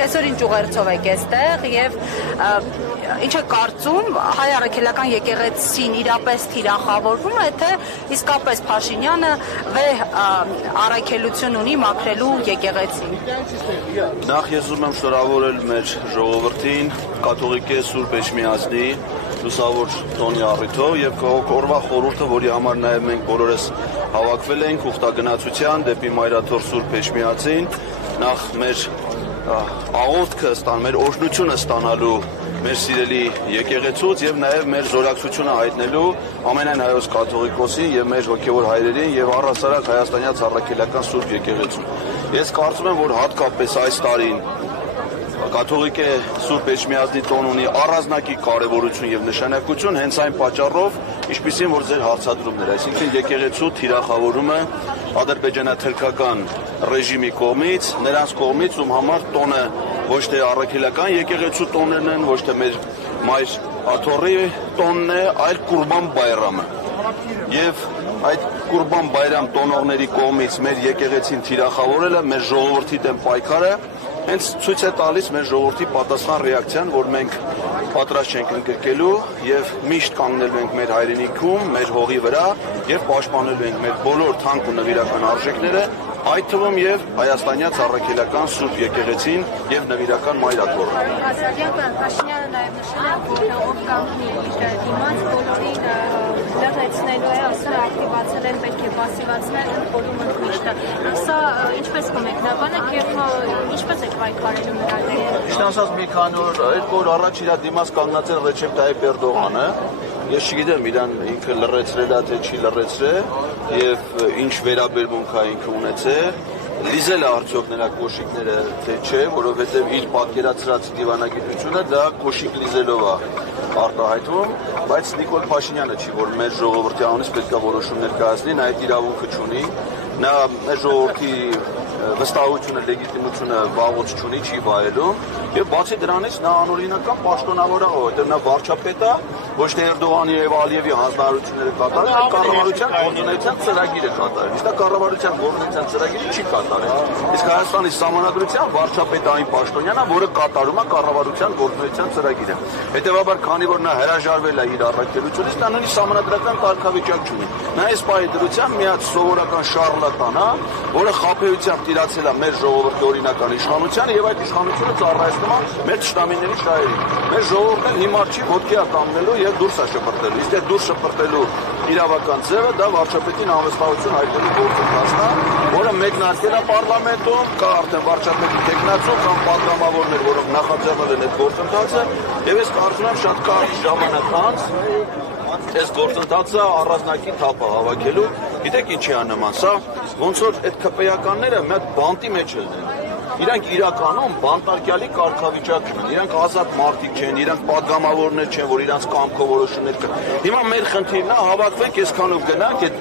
Այսօր ինչ ուղերձով եք այստեղ եւ ինչ է կարծում հայ առաքելական եկեղեցին իրապես թիրախավորվում է թե իսկապես Փաշինյանը վեհ առաքելություն ունի մաքրելու եկեղեցին։ Նախ ես ուզում եմ շնորհավորել մեր ժողովրդին կաթողիկե Սուրբ Էջմիածնի լուսավոր տոնի առիթով եւ օրվա խորհուրդը, որի համար նաեւ մենք բոլորս հավաքվել ենք ուխտագնացության դեպի Մայրաթոր Սուրբ Էջմիածին, նախ մեր աղոթքը մեր օրհնությունը ստանալու մեր սիրելի եկեղեցուց եւ նաեւ մեր զորակցությունը հայտնելու ամենայն հայոց կաթողիկոսին եւ մեր հոգեվոր հայրերին եւ առհասարակ հայաստանյաց առաքելական Սուրբ եկեղեցուն։ Ես կարծում եմ, որ հատկապես այս տարին կաթողիկե Սուրբ Էջմիածնի տոն ունի առանձնակի կարևորություն եւ նշանակություն հենց այն պատճառով, ինչպիսին որ ձեր հարցադրումներ, այսինքն եկեղեցու թիրախավորումը ադրբեջանաթուրքական ռեժիմի կողմից, նրանց կողմից, ում համար տոնը ոչ թե առաքելական եկեղեցու տոններն են, ոչ թե մեր Մայր Աթոռի տոնն է, այլ Կուրբան Բայրամը։ Եվ այդ Կուրբան Բայրամ տոնողների կողմից մեր եկեղեցին թիրախավորելը մեր ժողովրդի դեմ պայքարը հենց ցույց է տալիս մեր ժողովրդի պատասխան ռեակցիան, որ մենք պատրաստ չենք ընկրկելու եւ միշտ կանգնելու ենք մեր հայրենիքում, մեր հողի վրա եւ պաշտպանելու ենք մեր բոլոր թանկ ու նվիրական արժեքները, այդ թվում եւ հայաստանյաց առաքելական Սուրբ եկեղեցին եւ նվիրական Մայր Աթոռը։ Փաշինյանը նաեւ նշել է, որ ով կանգնի իր դիմաց բոլորին լրացնելու է, ասել է ակտիվացնել են, պետք է պասիվացնել բոլորը միշտ։ Սա ինչպես կմեկնաբանեք եւ ինչպես եք պայքարելու նրա դեմ։ Ճիշտ ասած մի քանի օր, 2 օր առաջ իր դիմաց կանգնած էր Ռեջեփ Թայիփ Էրդողանը։ Ես չգիտեմ իրան ինքը լրացրել է թե չի լրացրել եւ ինչ վերաբերմունք է ինքը ունեցել։ Լիզել է արդյոք նրա կոշիկները թե չէ, որովհետեւ իր պատկերացրած դիվանագիտությունը դա կոշիկ լիզելով է արտահայտվում, բայց Նիկոլ Փաշինյանը չի, որ մեր ժողովրդի անունից պետք է որոշումներ կայացնի, նա այդ իրավունքը չունի, նա մեր ժողովրդի վստահությունը, լեգիտիմությունը վաղուց չունի, չի վայելում եւ բացի դրանից նա անօրինական պաշտոնավոր է, որովհետեւ նա վարչապետ է, ոչ թե Էրդողանի եւ Ալիևի հանձնարարությունները կատարել, այլ կառավարության գործունեության ծրագիրը կատարել։ Իսկ կառավարության գործունեության ծրագիրը չի կատարել։ Իսկ Հայաստանի Սահմանադրության վարչապետը այն պաշտոնյան է, որը կատարում է կառավարության գործունեության ծրագիրը։ Հետևաբար, քանի որ նա հրաժարվել է իր առաքելությունից, նա նույնիսկ սահմանադրական կարգավիճակ չունի։ Նա այս պայդրության միած սովորական շարլատան է, որը խաբեությամբ տիրացել է մեր ժողովրդի օրինական իշխանությանը եւ այդ իշխանությունը ծառայեցնում է մեր ճշտամիների շահերին։ Մեր ժողովուրդն հիմար չի, ոտքի է կանգնելու եւ դուրս է շփրտելու։ Իսկ այդ դուրս շփրտելու իրավական ձևը դա վարչապետին անվստահություն հայտնելու գործընթացն է, որը մեկնարկել է պարլամենտում, կա արդեն վարչապետի տեխնացու կամ պատգամավորներ, որոնք նախաձեռնել են այդ գործընթացը, եւ ես կարծում եմ շատ կարճ ժամանակ անց այս գործընթացը առանձնակի թափ է հավաքելու։ Գիտեք ինչի է նման, սա ոնց որ այդ քպեականները մի հատ բանտի մեջ են։ Իրանք իրականում բանտարկյալի կարգավիճակ ունեն, իրանք ազատ մարդիկ չեն, իրանք պատգամավորներ չեն, որ իրանք կամքով որոշումներ կան։ Հիմա մեր խնդիրն է հավաքվենք, այսքանով գնանք, այդ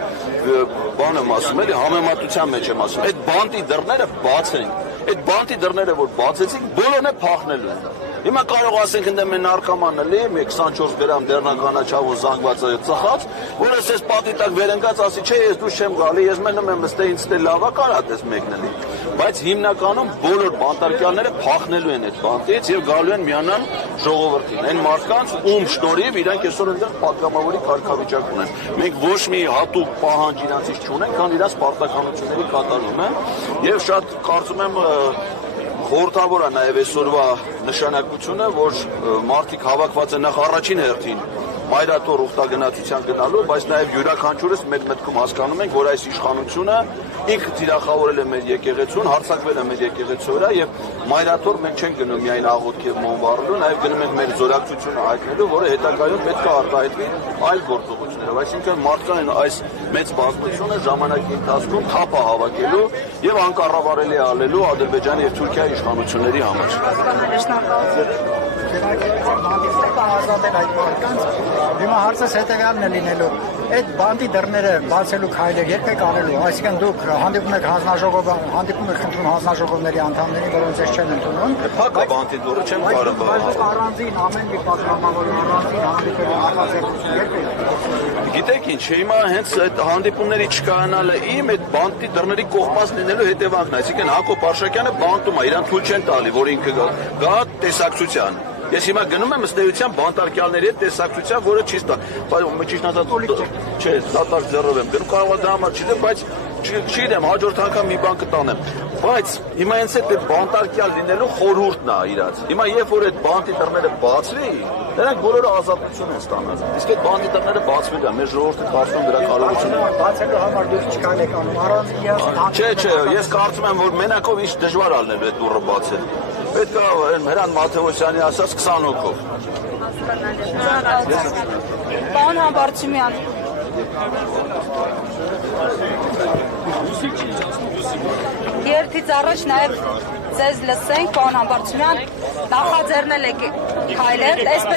բանը ասում էլի համեմատության մեջ եմ ասում, այդ բանտի դռները բացենք, այդ բանտի դռները որ բացեցինք, բոլորն է փախնելու են։ Հիմա կարող ասենք ընդ մեր նարկոմանն էլի, 24 գրամ դեռնականաչավով զանգված է ծխած, որը ես պատի տակ վերընկած ասի, չէ, ես դուրս չեմ գալի, ես մնում եմ նստել, ինձ դե լավ է, կարա դες մեկնելի։ Բայց հիմնականում բոլոր բանտարկյալները փախնելու են այդ բանտից եւ գալու են միանալ ժողովրդին, այն մարդկանց, ում շնորհիվ իրանք այսօր այնտեղ պատգամավորի կարգավիճակ ունեն։ Մենք ոչ մի հատուկ պահանջ իրանցից չունենք, քան իրանց պարտականությունների կատարումը եւ շատ կարծում եմ խորհրդավոր է նաև այսօրվա նշանակությունը, որ մարդիկ հավաքված են նախ առաջին հերթին Մայր Աթոռ ուխտագնացության գնալու, բայց նաև յուրաքանչյուրս մեր մտքում հասկանում ենք, որ այս իշխանությունը ինքը թիրախավորել է մեր եկեղեցուն, հարձակվել է մեր եկեղեցու վրա եւ Մայր Աթոռ մենք չենք գնում միայն աղոթք եւ մոմբարելու, նաև գնում ենք մեր զորակցությունը հայտնելու, որը հետագայում պետք է արտահայտվի այլ գործողություններով։ Այսինքն մարդկային այս մեծ բազմությունը ժամանակի ընթացքում թափ է հավաքելու եւ անկառավարելի ալելու Ադրբեջանի եւ Թուրքիայի իշխանությունների համար։ Հիմա հարցս հետևյալն է լինելու, այդ բանտի դռները բացելու քայլեր երբեք անելու, այսինքն դուք հանդիպում եք խնդրում հանձնաժողովների անդամներին, որոնց ես չեն ընդունում։ Փակա բանտի դուռը չեմ կարող Բայց առանձին ամեն մի պատգամավորում առանձին հանդիպելու նախաձեռնություն երբեք։ Գիտեք ինչ, հիմա հենց այդ հանդիպումների չկայանալը իմ այդ բանտի դռների կողմած լինելու հետևանքն է, այսինքն Հակոբ Արշակյանը բանտում է, իրան թույլ չեն տալի, որ ինքը գա տեսակցության։ Ես հիմա գնում եմ ըստ էության բանտարկյալների հետ տեսակցության, որը չի ստա։ Ճիշտ ասած, չէ, դատարկ ձեռով եմ գնում, կարող է դա համար չդեմ, բայց չգիտեմ, հաջորդ անգամ մի բան կտանեմ։ Բայց հիմա հենց այդ բանտարկյալ լինելու խորհուրդն է իրաց։ Հիմա երբ որ այդ բանտի դռները բացվի, նրանք բոլորը ազատություն են ստանալ։ Իսկ այդ բանտի դռները բացվել է, մեր ժողովուրդը կարծում դրա կարողությունը։ Բացելու համար դուք չկարեք անում, առանձին Չէ, ես կարծում եմ, որ մենակով ինչ դժվար ալնել այդ դուռը բացել։ Պետք է Հրանտ Մաթեոսյանի ասած 20 հոգով։ Պարոն Համբարձումյան, երթից առաջ նաև ձեզ լսենք, պարոն Համբարձումյան, նախաձեռնել եք քայլեր, այսպես